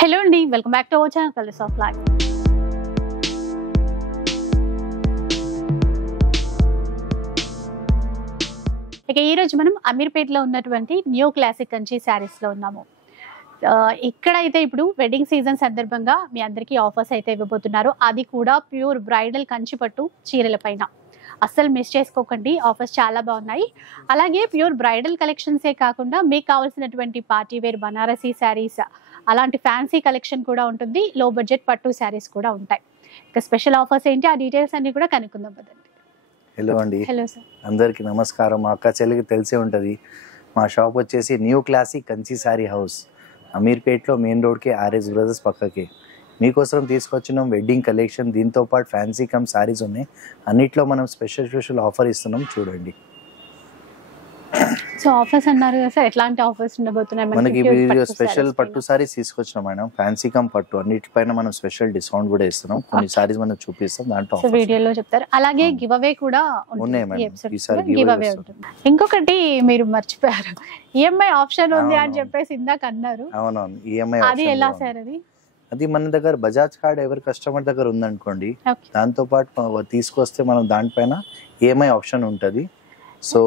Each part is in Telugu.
హలో అండి, welcome back to our channel colours of life. ఇక ఈ రోజు మనం అమీర్పేటలో ఉన్నటువంటి న్యూ క్లాసిక్ కంచి శారీస్ లో ఉన్నాము. ఇక్కడైతే ఇప్పుడు వెడ్డింగ్ సీజన్ సందర్భంగా మీ అందరికీ ఆఫర్స్ అయితే ఇవ్వబోతున్నారు. అది కూడా ప్యూర్ బ్రైడల్ కంచి పట్టు చీరల పైన. అస్సలు మిస్ చేసుకోకండి, ఆఫర్స్ చాలా బాగున్నాయి. అలాగే ప్యూర్ బ్రైడల్ కలెక్షన్సే కాకుండా మీకు కావాల్సినటువంటి పార్టీ వేర్ బనారసీ శారీస్, అలాంటి ఫ్యాన్సీ కలెక్షన్ కూడా ఉంటుంది. లో బడ్జెట్ పట్టు శారీస్ కూడా ఉంటాయి. ఇక స్పెషల్ ఆఫర్స్ ఏంటి, ఆ డీటెయిల్స్ అన్ని కూడా కనుక్కుందాం పదండి. హలో అండి. Hello sir. అందరికీ నమస్కారం. మా అక్క చెల్లికి తెలిసే ఉంటుంది. మా షాప్ వచ్చేసి new classic Kanchi sari house, అమీర్పేట్లో మెయిన్ రోడ్కి ఆర్ఎస్ బ్రదర్స్ పక్కకి. మీకోసం తీసుకొచ్చినాం వెడ్డింగ్ కలెక్షన్. దీంతో పాటు ఫ్యాన్సీ కమ్ శారీస్ ఉన్నాయి. అన్నిట్లో మనం స్పెషల్ ఆఫర్ ఇస్తున్నాం, చూడండి. సో ఆఫర్స్ అన్నారు కదా సార్, ఎట్లాంటి ఆఫర్స్ ఉండబోతున్నాయి మనకి వీడియో స్పెషల్ పట్టు సారీస్ తీసుకొచ్చినాం మేడం. ఫ్యాన్సీ కమ్ పట్టు అన్నిటిపైన మనం స్పెషల్ డిస్కౌంట్ కూడా ఇస్తున్నాం. కొన్ని సారీస్ మనం చూపిస్తాం, దాంట్లో వీడియోలో చెప్తారు. అలాగే గివ్ అవే కూడా ఉన్నాయి మేడం. ఈసారి గివ్ అవే ఉంటుంది. ఇంకొకటి మీరు మర్చిపోయారు, ఈఎంఐ ఆప్షన్ ఉంది అని చెప్పేసి ఇందాక అన్నారు. అవునవును, ఈఎంఐ అది ఎలా సార్? అది మన దగ్గర బజాజ్ కార్డ్ ఎవరి కస్టమర్ దగ్గర ఉందనుకోండి, దాంతో పాటు తీసుకొస్తే మనం దానిపైన ఈఎంఐ ఆప్షన్ ఉంటుంది. సో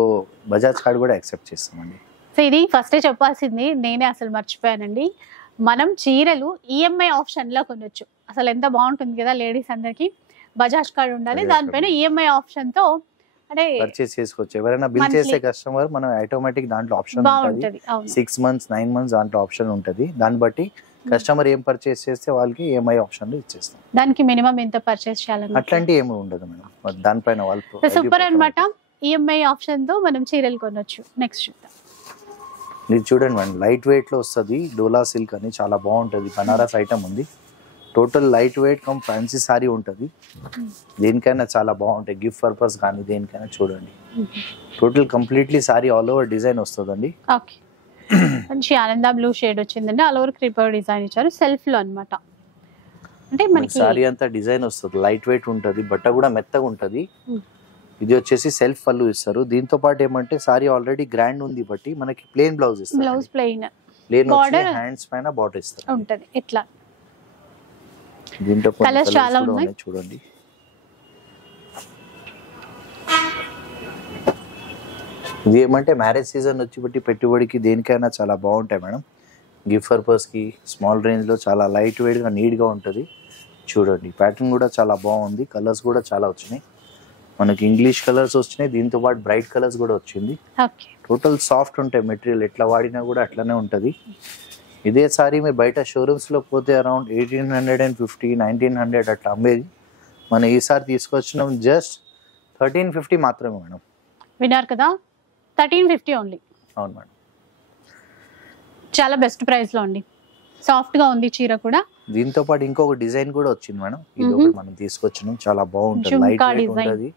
బజాజ్ కార్డ్ కూడా యాక్సెప్ట్ చేస్తామండి. సో ఇది ఫస్టే చెప్పాల్సింది, నేనే అసలు మర్చిపోయానండి. మనం చీరలు ఈఎంఐ ఆప్షన్ లో కొనొచ్చు. అసలు ఎంత బాగుంటుంది కదా లేడీస్ అందరికి. బజాజ్ కార్డ్ ఉండాలి, దానిపైన ఈఎంఐ ఆప్షన్ తో అంటే పర్చేస్ చేసుకోవచ్చు. ఎవరైనా బిల్ చేసే కస్టమర్ మనం ఆటోమేటిక్ దాంట్లో ఆప్షన్ ఉంటుంది. 6 months 9 months దాంట్లో ఆప్షన్ ఉంటుంది. దాన్ని బట్టి కస్టమర్ ఏం పర్చేస్ చేస్తే వాళ్ళకి ఈఎంఐ ఆప్షన్ ఇచ్చేస్తాం. దానికి మినిమం ఎంత పర్చేస్ చేయాలి అట్లాంటి ఏమి ఉండదు మేడం. దానిపైన వాళ్ళు సూపర్ అన్నమాట. ఈఎంఐ ఆప్షన్ తో మనం చీరలు కొనొచ్చు. నెక్స్ట్ చూద్దాం. మీరు చూడండి మేడం, లైట్ వెయిట్ లో వస్తుంది. డోలా సిల్క్ అని చాలా బాగుంటుంది. బనారస్ ఐటమ్ ఉంది. Total light weight come fancy sorry ఉంటుంది. దేనికైనా చాలా బాగుంటాయి. గిఫ్ట్ పర్పస్ కానీ దేనికైనా చూడండి. Total completely sorry all over design వస్తుందండి. ఓకే, మంచి ఆనంద బ్లూ షేడ్ వచ్చిందండి. ఆల్ ఓవర్ క్రీపర్ డిజైన్ ఇచ్చారు సెల్ఫ్ లో అన్నమాట. అంటే మనకి సారీ అంతా డిజైన్ వస్తుంది. లైట్ వెయిట్ ఉంటుంది, బట్ట కూడా మెత్తగా ఉంటుంది. ఇది వచ్చేసి సెల్ఫ్ పళ్ళు ఇస్తారు. దీంతో పాటు ఏమంటే సారీ ఆల్రెడీ గ్రాండ్ ఉంది బట్టి మనకి ప్లెయిన్ బ్లౌజ్ ఇస్తారు. బ్లౌజ్ ప్లెయిన్ హ్యాండ్స్ పైన బార్డర్ ఇస్తారు ఉంటది. ఇట్లా దీంట్లో కలర్స్ చాలా ఉన్నాయి, చూడండి. ఇది ఏమంటే మ్యారేజ్ సీజన్ వచ్చి బట్టి పెట్టుబడికి దేనికైనా చాలా బాగుంటాయి మేడం. గిఫ్ట్ పర్పస్ కి స్మాల్ రేంజ్ లో చాలా లైట్ వెయిట్ గా నీట్ గా ఉంటుంది. చూడండి, ప్యాటర్న్ కూడా చాలా బాగుంది. కలర్స్ కూడా చాలా వచ్చినాయి మనకి. ఇంగ్లీష్ కలర్స్ వచ్చినాయి, దీంతో పాటు బ్రైట్ కలర్స్ కూడా వచ్చింది. టోటల్ సాఫ్ట్ ఉంటాయి మెటీరియల్. ఎట్లా వాడినా కూడా అట్లనే ఉంటుంది. ఇదే సారీ మీరు బయట షోరూమ్స్ లో పోతే అరౌండ్ 1850 1900 అట్లా అమ్మేది. మనం ఈసారి తీసుకొచ్చినాం జస్ట్ 1350 మాత్రమే మేడం. విన్నారు కదా, 1350 ఓన్లీ. అవును మేడం, చాలా బెస్ట్ ప్రైస్ లో ఉంది. సాఫ్ట్ గా ఉంది చీర కూడా. దీంతో పాటు ఇంకొక డిజైన్ కూడా వచ్చింది మేడం. ఇది ఒకటి మనం తీసుకొచ్చినాం, చాలా బాగుంటుంది. లైట్ వెయిట్ ఉంటుంది,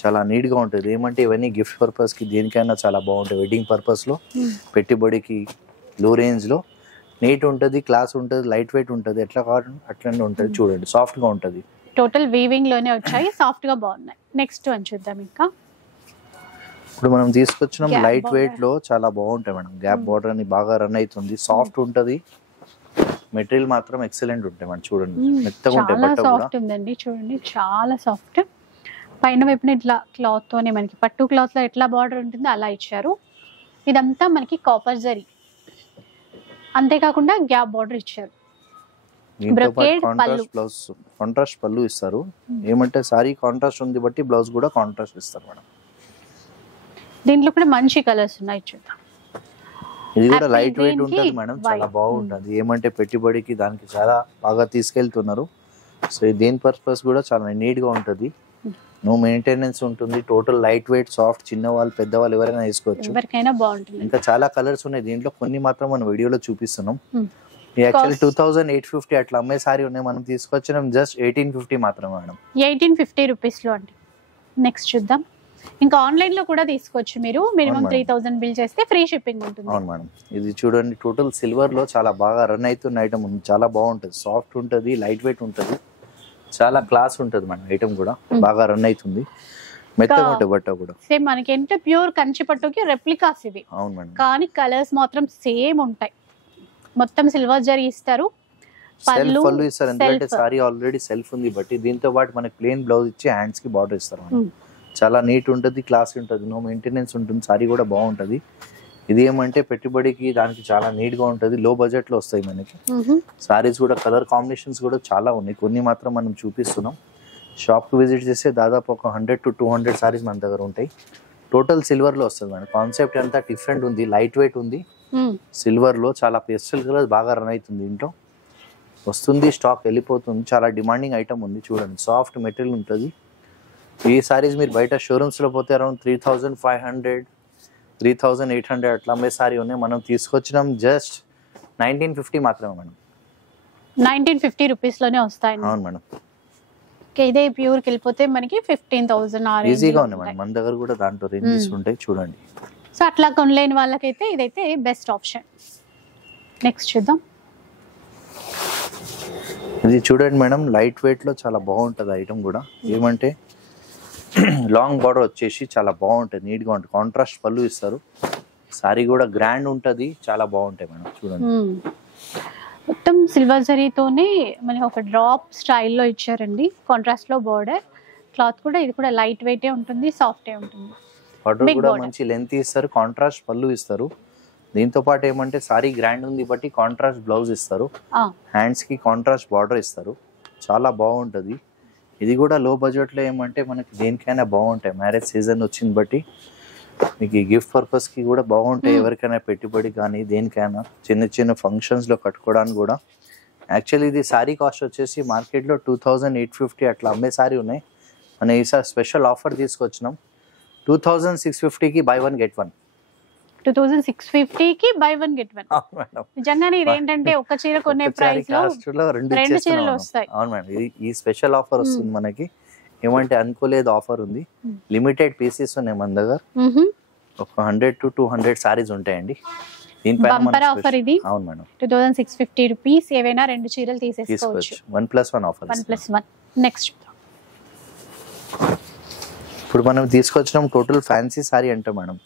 చాలా నీట్ గా ఉంటుంది. ఏమంటే ఇవన్నీ గిఫ్ట్ పర్పస్ కి దేనికైనా చాలా బాగుంటాయి. వెడ్డింగ్ పర్పస్ లో, పెట్టుబడికి, లో రేంజ్ లో నీట్ ఉంటుంది, క్లాస్ ఉంటుంది, లైట్ వెయిట్ ఉంటుంది. ఎట్లా కావాలి అట్లనే ఉంటుంది. చూడండి, సాఫ్ట్ గా ఉంటుంది. టోటల్ వీవింగ్ లోనే వచ్చాయి, సాఫ్ట్ గా బాగున్నాయి. నెక్స్ట్ అని చూద్దాం. ఇంకా ఇప్పుడు మనం తీసుకొచ్చినాం లైట్ వెయిట్ లో చాలా బాగుంటాయి మేడం. గ్యాప్ బార్డర్ అని బాగా రన్ అవుతుంది. సాఫ్ట్ ఉంటుంది, మెటీరియల్ మాత్రం ఎక్సలెంట్ ఉంటాయి మేడం. చూడండి, మెత్తగా ఉంటాయి. బట్ట సాఫ్ట్ ఉందండి, చూడండి చాలా సాఫ్ట్. పైన వైపున ఇట్లా క్లాత్ తోనే మనకి పట్టు క్లాత్ లో ఎట్లా బార్డర్ ఉంటుందో అలా ఇచ్చారు. ఇదంతా మనకి కాపర్ జరీ, అంతేకాకుండా గ్యాప్ బార్డర్ ఇచ్చారు. కాంట్రాస్ట్ పళ్ళు ఇస్తారు. ఏమంటే సారీ కాంట్రాస్ట్ ఉంది బట్టి బ్లౌజ్ కూడా కాంట్రాస్ట్ ఇస్తారు మేడం. దీంట్లో కూడా మంచి కలర్స్ ఉన్నాయి, చూద్దాం. ఇది కూడా లైట్ వెయిట్ ఉంటుంది మేడం, చాలా బాగుంటుంది. ఏమంటే పెట్టుబడికి దానికి చాలా బాగా తీసుకెళ్తున్నారు. సో దేని పర్పస్ కూడా చాలా నీట్ గా ఉంటుంది. నో మెయింటెనెన్స్ ఉంటుంది. Total light weight, soft. చిన్న వాళ్ళు పెద్దవాళ్ళు ఎవరైనా వేసుకోవచ్చు. ఎవరికైనా బాగుంటుంది. ఇంకా చాలా కలర్స్ ఉన్నాయి దీంట్లో. కొన్ని మాత్రం మనం వీడియోలో చూపిస్తున్నాం. యాక్చువల్లీ 2850 అట్లా అమ్మే సారీ ఉన్నాయి. మనం తీసుకొచ్చినాం జస్ట్ 1850 మాత్రమే మేడం. 1850 రూపీస్ లో అండి. నెక్స్ట్ చూద్దాం. ఇంకా ఆన్లైన్ లో కూడా తీసుకోవచ్చు మీరు. మినిమం 3000 బిల్ చేస్తే ఫ్రీ షిప్పింగ్ ఉంటుంది. అవును మేడం. ఇది చూడండి, టోటల్ సిల్వర్ లో చాలా బాగా రన్ అవుతున్న ఐటమ్ ఉంది. చాలా బాగుంటుంది, సాఫ్ట్ ఉంటుంది, లైట్ వెయిట్ ఉంటుంది, చాలా క్లాస్ ఉంటుంది మేడం. ఐటమ్ కూడా బాగా రన్ అవుతుంది, మెత్తగా ఉంటుంది బట్ట కూడా. సేమ్ మనకి అంటే ప్యూర్ కంచి పట్టుకి రెప్లికాస్ ఇవి. అవును మేడం, కానీ కలర్స్ మాత్రం సేమ్ ఉంటాయి. మొత్తం సిల్వర్ జరీ ఇస్తారు. సెల్ఫ్ పళ్ళు ఇస్తారు, ఎందుకంటే సారీ ఆల్రెడీ సెల్ఫ్ ఉంది బట్టి దీంతో పాటు మనకి ప్లెయిన్ బ్లౌజ్ ఇచ్చి హ్యాండ్స్ కి బార్డర్ ఇస్తారు మనం. చాలా నీట్ ఉంటుంది, క్లాస్ ఉంటుంది, నో మెయింటెనెన్స్ ఉంటుంది, సారీ కూడా బాగుంటది. ఇది ఏమంటే పెట్టుబడికి దానికి చాలా నీట్ గా ఉంటది, లో బడ్జెట్ లో వస్తాయి మనకి. సారీస్ కూడా కలర్ కాంబినేషన్స్ కూడా చాలా ఉన్నాయి, కొన్ని మాత్రం మనం చూపిస్తున్నాం. షాప్ కి విజిట్ చేస్తే దాదాపు ఒక 100 to 200 సారీస్ మన దగ్గర ఉంటాయి. టోటల్ సిల్వర్ లో వస్తుంది మన కాన్సెప్ట్ అంతా డిఫరెంట్ ఉంది, లైట్ వెయిట్ ఉంది, సిల్వర్ లో చాలా పేస్టల్ కలర్ బాగా రన్ అవుతుంది. ఇంట్లో వస్తుంది, స్టాక్ వెళ్ళిపోతుంది, చాలా డిమాండింగ్ ఐటమ్ ఉంది. చూడండి సాఫ్ట్ మెటీరియల్ ఉంటుంది. ఈ సారీస్ మీరు బయట షోరూమ్స్ లో పోతే అరౌండ్ 3500 3800 అట్లా అమ్మే సారీ ఉన్నాయి. మనం తీసుకొచ్చినాం జస్ట్ 1950 మాత్రమే మేడం. 1950 రూపీస్ లోనే వస్తాయి. అవును మేడం. ఇదే ప్యూర్ కి వెళ్ళిపోతే మనకి 15,000 ఈజీగా ఉన్నాయి మేడం. మన దగ్గర కూడా దాంట్లో రేంజెస్ ఉంటాయి చూడండి. సో అట్లా కొనలేని వాళ్ళకైతే ఇదైతే బెస్ట్ ఆప్షన్. నెక్స్ట్ చూద్దాం. ఇది చూడండి మేడం, లైట్ వెయిట్ లో చాలా బాగుంటది ఐటమ్ కూడా. ఏమంటే లాంగ్ బార్డర్ వచ్చేసి చాలా బాగుంటది, నీట్ గా ఉంటుంది. కాంట్రాస్ట్ పళ్ళు ఇస్తారు, సారీ కూడా గ్రాండ్ ఉంటది, చాలా బాగుంటాయి మేడం. చూడండి మొత్తం సిల్వర్ జరీతోనే మనకి ఒక డ్రాప్ స్టైల్లో ఇచ్చారండి. కాంట్రాస్ట్ లో బార్డర్, క్లాత్ కూడా ఇది కూడా లైట్ వెయిట్ ఉంటుంది, సాఫ్ట్ ఉంటుంది. బార్డర్ కూడా మంచి లెంత్ ఇస్తారు, కాంట్రాస్ట్ పళ్ళు ఇస్తారు. దీంతో పాటు ఏమంటే సారీ గ్రాండ్ ఉంది బట్టి కాంట్రాస్ట్ బ్లౌజ్ ఇస్తారు, హ్యాండ్స్ కి కాంట్రాస్ట్ బార్డర్ ఇస్తారు, చాలా బాగుంటది. ఇది కూడా లో బడ్జెట్ లో ఏమంటే మనకి దేనికైనా బాగుంటాయి. మ్యారేజ్ సీజన్ వచ్చింది బట్టి మీకు గిఫ్ట్ పర్పస్ కి కూడా బాగుంటాయి. ఎవరికైనా పెట్టుబడి కానీ దేనికైనా చిన్న చిన్న ఫంక్షన్స్ లో కట్టుకోవడానికి కూడా. యాక్చువల్లీ ఇది సారీ కాస్ట్ వచ్చేసి మార్కెట్ లో 2850 అట్లా అమ్మే సారీ ఉన్నాయి. మనం ఈసారి స్పెషల్ ఆఫర్ తీసుకొచ్చినాం, 2650కి బై 1 get 1. 2650కి బై 1 get 1. నిజంగానే ఇదేంటంటే ఒక చీర కొనే ప్రైస్ లో రెండు చీరలు వస్తాయి. అవును మేడం, ఈ స్పెషల్ ఆఫర్ వస్తుంది మనకి. ఏమంటే అనుకోలేదు ఆఫర్ ఉంది, లిమిటెడ్ పీసెస్ ఉన్నాయి మన దగ్గర. ఒక 100 to 200 సారీస్ ఉంటాయండి బంపర్ ఆఫర్ ఇది. అవును మేడం, 2650 రూపీస్ ఏవైనా రెండు చీరలు తీసేసుకోవచ్చు. 1+1 ఆఫర్. 1+1. నెక్స్ట్ ఇప్పుడు మనం తీసుకొచ్చినాం టోటల్ ఫ్యాన్సీ సారీ అంటే మేడం.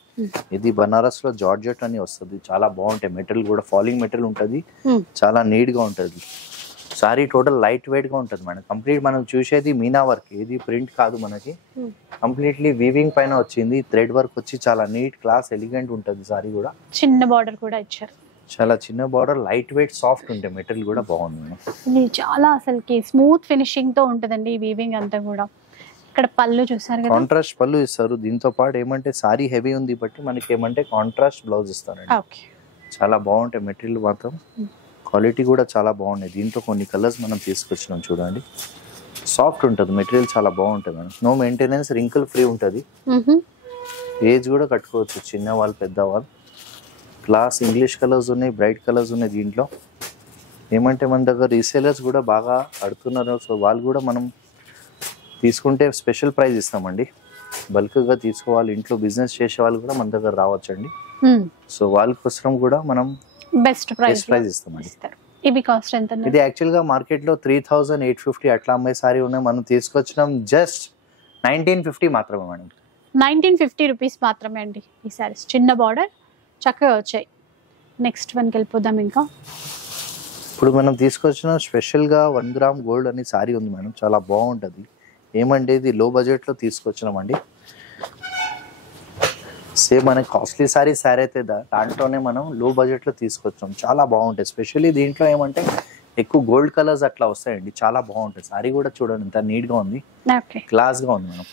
ఇది బనారస్ లో జార్జెట్ అని వస్తుంది, చాలా బాగుంటాయి. మెటీరియల్ కూడా ఫాలింగ్ మెటీరియల్ ఉంటుంది, చాలా నీట్ గా ఉంటుంది. సారీ టోటల్ లైట్ వెయిట్ గా ఉంటుంది మేడం. కంప్లీట్ మనం చూసేది మీనా వర్క్, ఇది ప్రింట్ కాదు మనకి. కంప్లీట్లీ వీవింగ్ పైన వచ్చింది, థ్రెడ్ వర్క్ వచ్చి చాలా నీట్ క్లాస్ ఎలిగెంట్ ఉంటుంది. సారీ కూడా చిన్న బార్డర్ కూడా ఇచ్చారు, చాలా చిన్న బార్డర్, లైట్ వెయిట్ సాఫ్ట్ ఉంటాయి. మెటీరియల్ కూడా బాగుంది మేడం. ఇది చాలా అసలుకి స్మూత్ ఫినిషింగ్ తో ఉంటదండి ఈ వీవింగ్ అంతా కూడా. ఇక్కడ పళ్ళు చూసారు కదా, కాంట్రాస్ట్ పళ్ళు ఇస్తారు. దీంతో పాటు ఏమంటే సారీ హెవీ ఉంది బట్టి మనకి ఏమంటే కాంట్రాస్ట్ బ్లౌజ్ ఇస్తారండి. చాలా బాగుంటాయి మెటీరియల్ మాత్రం, క్వాలిటీ కూడా చాలా బాగున్నాయి. దీంట్లో కొన్ని కలర్స్ మనం తీసుకొచ్చినాం చూడండి. సాఫ్ట్ ఉంటుంది మెటీరియల్, చాలా బాగుంటుంది madam. No maintenance, wrinkle free ఉంటుంది. ఏజ్ కూడా కట్టుకోవచ్చు, చిన్నవాళ్ళు పెద్దవాళ్ళు. క్లాస్ ఇంగ్లీష్ కలర్స్ ఉన్నాయి, బ్రైట్ కలర్స్ ఉన్నాయి. దీంట్లో ఏమంటే మన దగ్గర రీసేలర్స్ కూడా బాగా అడుగుతున్నారు, సో వాళ్ళు కూడా మనం తీసుకుంటే స్పెషల్ ప్రైస్ ఇస్తామండి. బల్క్గా తీసుకోవాలి, ఇంట్లో బిజినెస్ చేసే వాళ్ళు కూడా మన దగ్గర రావచ్చండి. సో వాళ్ళ కోసం కూడా మనం బెస్ట్ ప్రైస్ ఇస్తామండి. ఇవి కాస్ట్ ఎంత? ఇది యాక్చువల్ గా మార్కెట్ లో 3850 అట్లా అమ్మే సారీ ఉన్నాయి, మనం తీసుకొచ్చినాం జస్ట్ 1950 మాత్రమే మేడం. 1950 రూపీస్ మాత్రమే అండి ఈ సారీస్. చిన్న బార్డర్, చక్కగా వచ్చాయి. నెక్స్ట్ వన్కి వెళ్ళిపోదాం. ఇంకా ఇప్పుడు మనం తీసుకొచ్చిన స్పెషల్ గా 1 గ్రామ్ గోల్డ్ అని సారీ ఉంది మేడం, చాలా బాగుంటది. ఏమంటే ఇది లో బడ్జెట్ లో తీసుకొచ్చినామండి. సేమ్ మనకి కాస్ట్లీ సారీ అయితే దాంట్లోనే మనం లో బడ్జెట్ లో తీసుకొచ్చాం, చాలా బాగుంటాయి. స్పెషల్లీ దీంట్లో ఏమంటే ఎక్కువ గోల్డ్ కలర్స్ అట్లా వస్తాయండి, చాలా బాగుంటాయి. సారీ కూడా చూడండి ఎంత నీట్ గా ఉంది, క్లాస్ గా ఉంది మేడం.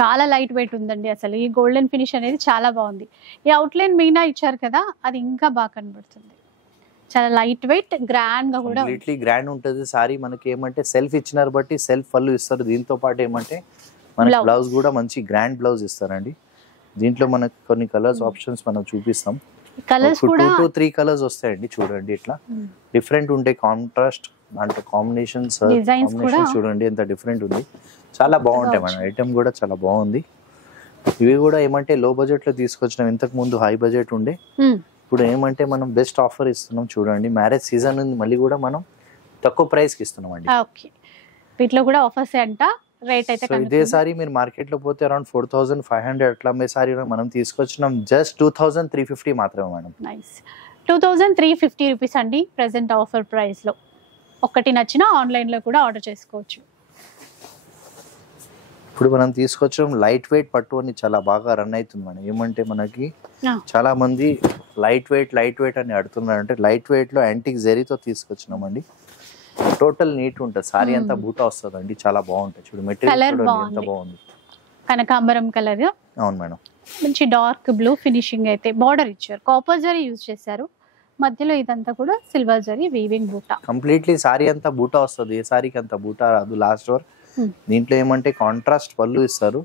చాలా లైట్ వెయిట్ ఉందండి. అసలు ఈ గోల్డెన్ ఫినిష్ అనేది చాలా బాగుంది. ఈ అవుట్లైన్ మీనా ఇచ్చారు కదా, అది ఇంకా బాగా కనబడుతుంది. చాలా లైట్ వెయిట్, గ్రాండ్ గా కూడా కంప్లీట్లీ గ్రాండ్ ఉంటుంది సారీ. మనకి ఏమంటే సెల్ఫ్ ఇచ్చినారు బట్టి సెల్ఫ్ పళ్ళు ఇస్తారు. దీంతో పాటు ఏమంటే మనకి బ్లౌజ్ కూడా మంచి గ్రాండ్ బ్లౌజ్ ఇస్తారండి. దీంట్లో మనకి కొన్ని కలర్స్ ఆప్షన్స్ మనం చూపిస్తాం. కలర్స్ కూడా 2 to 3 కలర్స్ వస్తాయండి. చూడండి ఇట్లా డిఫరెంట్ ఉంటాయి, కాంట్రాస్ట్ దాంట్లో కాంబినేషన్స్ చూడండి ఎంత డిఫరెంట్ ఉంది, చాలా బాగుంటాయి మేడం. ఐటమ్ కూడా చాలా బాగుంది. ఇవి కూడా ఏమంటే లో బడ్జెట్ లో తీసుకొచ్చినాం, ఇంతకు ముందు హై బడ్జెట్ ఉండే. ఇప్పుడు ఏమంటే మనం బెస్ట్ ఆఫర్ ఇస్తున్నాం చూడండి. మ్యారేజ్ సీజన్ ఉంది, మళ్ళీ కూడా మనం తక్కువ ప్రైస్ కి ఇస్తున్నాం అండి. వీటిలో కూడా ఆఫర్స్ అంట. రేట్ అయితే ఇదే సారీ మీరు మార్కెట్ లో పోతే అరౌండ్ 4500 అట్లా అమ్మే సారీ మనం తీసుకొచ్చినాం జస్ట్ 2350 మాత్రమే మేడం. నైస్. 2350 రూపీస్ అండి ప్రెసెంట్ ఆఫర్ ప్రైస్లో. ఒక్కటి నచ్చినా ఆన్లైన్లో కూడా ఆర్డర్ చేసుకోవచ్చు. ఇప్పుడు మనం తీసుకొచ్చాం లైట్ వెయిట్ పట్టు అని చాలా బాగా రన్ అవుతుంది మేడం. ఏమంటే మనకి చాలా మంది లైట్ వెయిట్ అని అడుగుతున్నారు. అంటే లైట్ వెయిట్ లో యాంటిక్ జెరీతో తీసుకొచ్చినామండి. టోటల్ నీట్ ఉంటుంది. సారీ అంతా బూటా వస్తుంది అండి. చాలా బాగుంటుంది. చూడు మెటీరియల్ ఎంత బాగుంది. కనకాంబరం కలర్. అవును మేడం. మంచి డార్క్ బ్లూ ఫినిషింగ్ అయితే బార్డర్ ఇచ్చారు. కాపర్ జరీ యూజ్ చేశారు. మధ్యలో ఇదంతా కూడా సిల్వర్ జరీ వీవింగ్ బూటా. కంప్లీట్లీ సారీ అంతా బూటా వస్తుంది. ఏ సారీకి అంత బూటా రాదు లాస్ట్ వరకు. దీంట్లో ఏమంటే కాంట్రాస్ట్ పళ్ళు ఇస్తారు.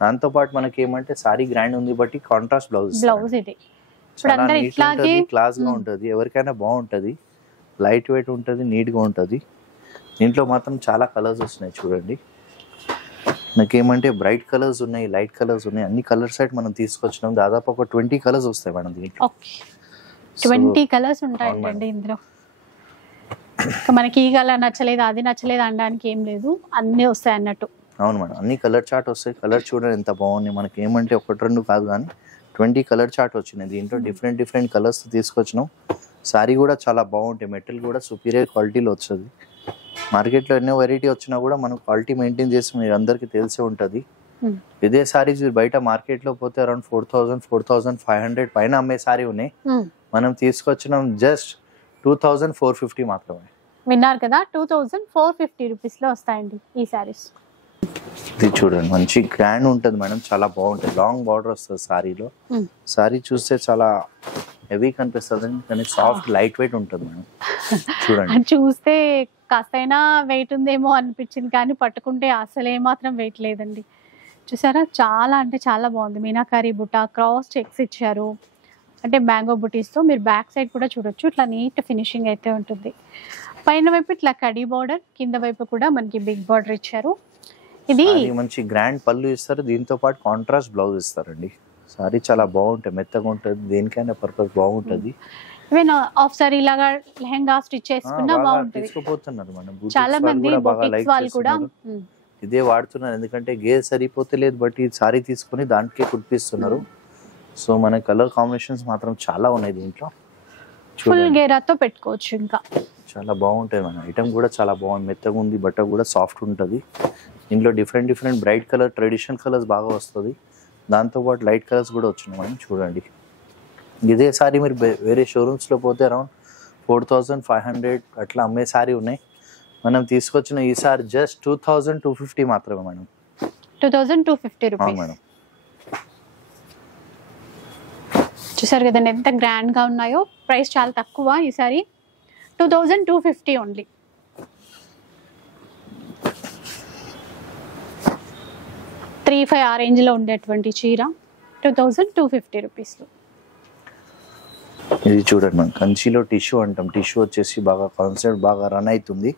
దాంతో పాటు మనకి ఏమంటే సారీ గ్రాండ్ ఉంది బట్టి కాంట్రాస్ట్ బ్లౌజ్ ఇది క్లాస్ గా ఉంటది. ఎవరికైనా బాగుంటది. లైట్ వెయిట్ ఉంటది, నీట్ గా ఉంటది. దీంట్లో మాత్రం చాలా కలర్స్ వస్తున్నాయి చూడండి. నాకేమంటే బ్రైట్ కలర్స్ ఉన్నాయి, లైట్ కలర్స్ ఉన్నాయి. అన్ని కలర్ సెట్ మనం తీసుకొచ్చినాం. దాదాపు ఒక 20 కలర్స్ వస్తాయి మేడం దీంట్లో. 20 కలర్స్ ఉంటాయండి ఇందులో. మనకి ఈ కలర్ నచ్చలేదు, అది నచ్చలేదు అనడానికి ఏం లేదు, అన్నీ వస్తాయి అన్నట్టు. అవును మేడం, అన్ని కలర్ చార్ట్ వస్తాయి. కలర్ చూడండి ఎంత బాగుంది. మనకి ఏమంటే 1-2 కాదు కానీ 20 కలర్ చార్ట్ వచ్చినాయి. దీంట్లో డిఫరెంట్ కలర్స్ తీసుకొచ్చినాం. సారీ కూడా చాలా బాగుంటాయి. మెటీరియల్ కూడా సుపీరియర్ క్వాలిటీలో వస్తుంది. మార్కెట్లో ఎన్నో వెరైటీ వచ్చినా కూడా మనం క్వాలిటీ మెయింటైన్ చేసి మీరు అందరికీ తెలిసే ఉంటుంది. ఇదే సారీస్ బయట మార్కెట్లో పోతే అరౌండ్ 4,000-4,500 పైన అమ్మే సారీ ఉన్నాయి. మనం తీసుకొచ్చినాం జస్ట్ 2,450 మాత్రమే. విన్నారు కదా, 2,450 రూపీస్ లో వస్తాయండి ఈ సారీస్. ఇది చూడండి మంచి గ్రాండ్ ఉంటుంది మేడం. చాలా బాగుంటుంది. లాంగ్ బార్డర్ వస్తుంది సారీలో. సారీ చూస్తే చాలా హెవీ కనిపిస్తుంది కానీ సాఫ్ట్ లైట్ వెయిట్ ఉంటుంది మేడం. చూడండి చూస్తే కాస్తైనా వెయిట్ ఉందేమో అనిపించింది కానీ పట్టుకుంటే అసలు ఏమాత్రం వెయిట్ లేదండి. చూసారా, చాలా అంటే చాలా బాగుంది. మీనాకారి బుట్ట, క్రాస్ చెక్స్ ఇచ్చారు. అంటే మ్యాంగో బుటీస్తో మీరు బ్యాక్ సైడ్ కూడా చూడొచ్చు. ఇట్లా నీట్ ఫినిషింగ్ అయితే ఉంటుంది. పైన వైపు ఇట్లా కడీ బార్డర్, కింద వైపు కూడా మనకి బిగ్ బార్డర్ ఇచ్చారు. ఇది మంచి గ్రాండ్ పళ్ళు ఇస్తారు. దీంతో పాటు కాంట్రాస్ట్ బ్లౌజ్ ఇస్తారండి. సారీ చాలా బాగుంటుంది, మెత్తగా ఉంటుంది. దేనికైనా పర్పస్ బాగుంటుంది. ఈవెన్ ఆఫ్ సారీ లాగా లెహంగా స్టిచ్ చేసుకున్నా బాగుంటుంది. తీసుకుపోతున్నారు మనం. చాలా మంది వాళ్ళు కూడా ఇదే వాడుతున్నారు. ఎందుకంటే గేర్ సరిపోతే లేదు బట్ ఈ సారీ తీసుకుని దానికే కుట్టిస్తున్నారు. సో మన కలర్ కాంబినేషన్స్ మాత్రం చాలా ఉన్నాయి దీంట్లో. ఫుల్ గేరాతో పెట్టుకోవచ్చు. ఇంకా చాలా బాగుంటుంది మన ఐటమ్ కూడా చాలా బాగుంది. మెత్తగా ఉంది, బట్ట కూడా సాఫ్ట్ ఉంటుంది. దీంట్లో different bright colour, traditional colours బాగా వస్తుంది. దాంతోపాటు లైట్ కలర్స్ కూడా వచ్చినాయి మనం. చూడండి ఇదే సారీ మీరు వేరే షోరూమ్స్లో పోతే అరౌండ్ 4,500 అట్లా అమ్మే సారీ ఉన్నాయి. మనం తీసుకొచ్చిన ఈ సారీ జస్ట్ 2,250 మాత్రమే మేడం. 2,250 rupees madam. చూసారు కదండి ఎంత గ్రాండ్ గా ఉన్నాయో. ప్రైస్ చాలా తక్కువ ఈసారి, 2,250 ఓన్లీ. ఆ రేంజ్ లో ఉండేటువంటి చీర 2,250 రూపీస్ లో. ఇది చూడండి మనం కంచిలో టిష్యూ అంటాం. టిష్యూ వచ్చేసి బాగా కాన్సెప్ట్ బాగా రన్ అవుతుంది.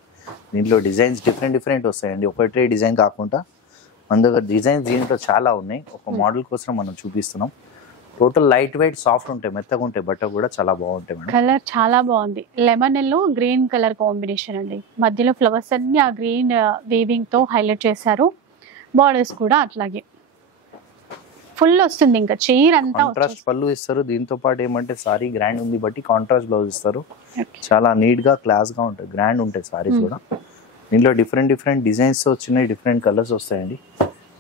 దీంట్లో డిజైన్స్ డిఫరెంట్ వస్తాయండి. ఒకటే డిజైన్ కాకుండా మన దగ్గర డిజైన్స్ దీంట్లో చాలా ఉన్నాయి. ఒక మోడల్ కోసం మనం చూపిస్తున్నాం. టోటల్ లైట్ వెయిట్, సాఫ్ట్ ఉంటాయి, మెత్తగా ఉంటాయి. బట్ట కూడా చాలా బాగుంటాయి మేడం. కలర్ చాలా బాగుంది. Lemon yellow green colour combination అండి. మధ్యలో ఫ్లవర్స్ అన్ని ఆ గ్రీన్ వీవింగ్ తో హైలైట్ చేశారు. బార్డర్స్ కూడా అట్లాగే ఫుల్ వస్తుంది. ఇంకా చీర అంతా కాంట్రాస్ట్ పళ్ళు ఇస్తారు. దీంతో పాటు ఏమంటే సారీ గ్రాండ్ ఉంది బట్టి కాంట్రాస్ట్ బ్లౌజ్ ఇస్తారు. చాలా నీట్ గా క్లాస్ గా ఉంటుంది, గ్రాండ్ ఉంటాయి సారీస్ కూడా. దీంట్లో డిఫరెంట్ డిజైన్స్ వచ్చినాయి, డిఫరెంట్ కలర్స్ వస్తాయండి.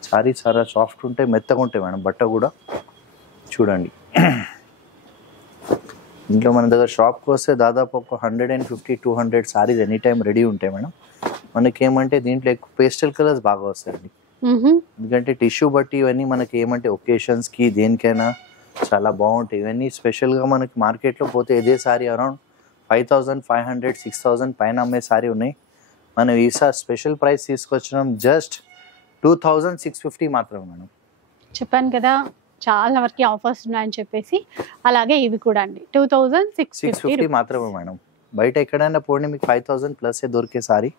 సారీ చాలా సాఫ్ట్ ఉంటాయి, మెత్తగా ఉంటాయి మేడం. బట్ట కూడా చూడండి. ఇంట్లో మన దగ్గర షాప్కి వస్తే దాదాపు ఒక 150-200 సారీస్ ఎనీ టైం రెడీ ఉంటాయి మేడం. మనకేమంటే దీంట్లో ఎక్కువ పేస్టల్ కలర్స్ బాగా వస్తాయండి. ఎందుకంటే టిష్యూ బట్టి ఇవన్నీ మనకి ఏమంటే ఒకేషన్స్కి దేనికైనా చాలా బాగుంటాయి. ఇవన్నీ స్పెషల్గా మనకి మార్కెట్లో పోతే ఇదే సారీ అరౌండ్ 5,500-6,000 పైన అమ్మే సారీ ఉన్నాయి. మనం ఈసారి స్పెషల్ ప్రైస్ తీసుకొచ్చినాం జస్ట్ 2,650 మాత్రమే మేడం. చెప్పాను కదా చాలా వరకు ఆఫర్స్ ఉన్నాయని చెప్పేసి. అలాగే ఇవి కూడా అండి 2,650 మాత్రమే మేడం. బయట ఎక్కడైనా పోండి మీకు 5,000 ప్లస్ దొరికే సారీ.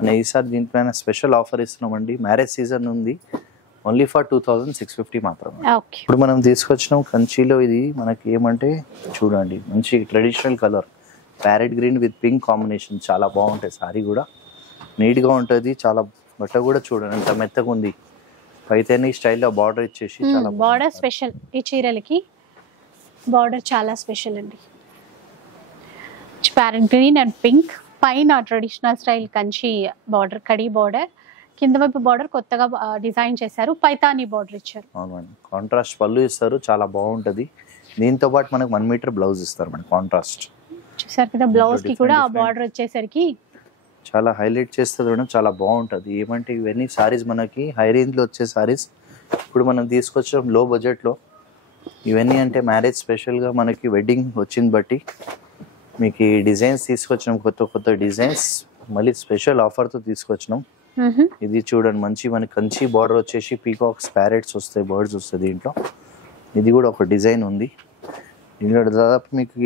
మన ఈసారి దీనిపైన స్పెషల్ ఆఫర్ ఇస్తున్నామండి. మ్యారేజ్ సీజన్ ఉంది. ఓన్లీ ఫర్ 2,650 మాత్రమే. ఇప్పుడు మనం తీసుకొచ్చినాం కంచిలో. ఇది మనకి ఏమంటే చూడండి మంచి traditional colour parrot green with pink combination. చాలా బాగుంటాయి. సారీ కూడా నీట్గా ఉంటుంది. చాలా బట్ట కూడా చూడండి ఎంత మెత్తగా ఉంది. పైతేని స్టైల్లో బార్డర్ ఇచ్చేసి చాలా బార్డర్ స్పెషల్. ఈ చీరలకి బార్డర్ చాలా స్పెషల్ అండి. ప్యారెంట్ గ్రీన్ అండ్ పింక్, పైన traditional style Kanchi border, khadi border, కింద వైపు బార్డర్ కొత్తగా డిజైన్ చేశారు, పైతానీ బార్డర్ ఇచ్చారు. అవునండి, కాంట్రాస్ట్ పళ్ళు ఇస్తారు, చాలా బాగుంటది. దీంతో పాటు మనకు 1 మీటర్ బ్లౌజ్ ఇస్తారు మనకి కాంట్రాస్ట్. చూసారు కదా, బ్లౌజ్ కి కూడా ఆ బార్డర్ వచ్చేసరికి చాలా హైలైట్ చేస్తుంది మేడం, చాలా బాగుంటది. ఏమంటే ఇవన్నీ సారీస్ మనకి హై రేంజ్ లో వచ్చే సారీస్, ఇప్పుడు మనం తీసుకొచ్చాం లో బడ్జెట్ లో. ఇవన్నీ అంటే మ్యారేజ్ స్పెషల్ గా మనకి వెడ్డింగ్ వచ్చింది బట్టి మీకు ఈ డిజైన్స్ తీసుకొచ్చినాం, కొత్త కొత్త డిజైన్స్, మళ్ళీ స్పెషల్ ఆఫర్ తో తీసుకొచ్చినాం. ఇది చూడండి, మంచి మనకి కంచి బార్డర్ వచ్చేసి పీకాక్స్ ప్యారెట్స్ వస్తాయి, బర్డ్స్ వస్తాయి దీంట్లో. ఇది కూడా ఒక డిజైన్ ఉంది. దీంట్లో దాదాపు మీకు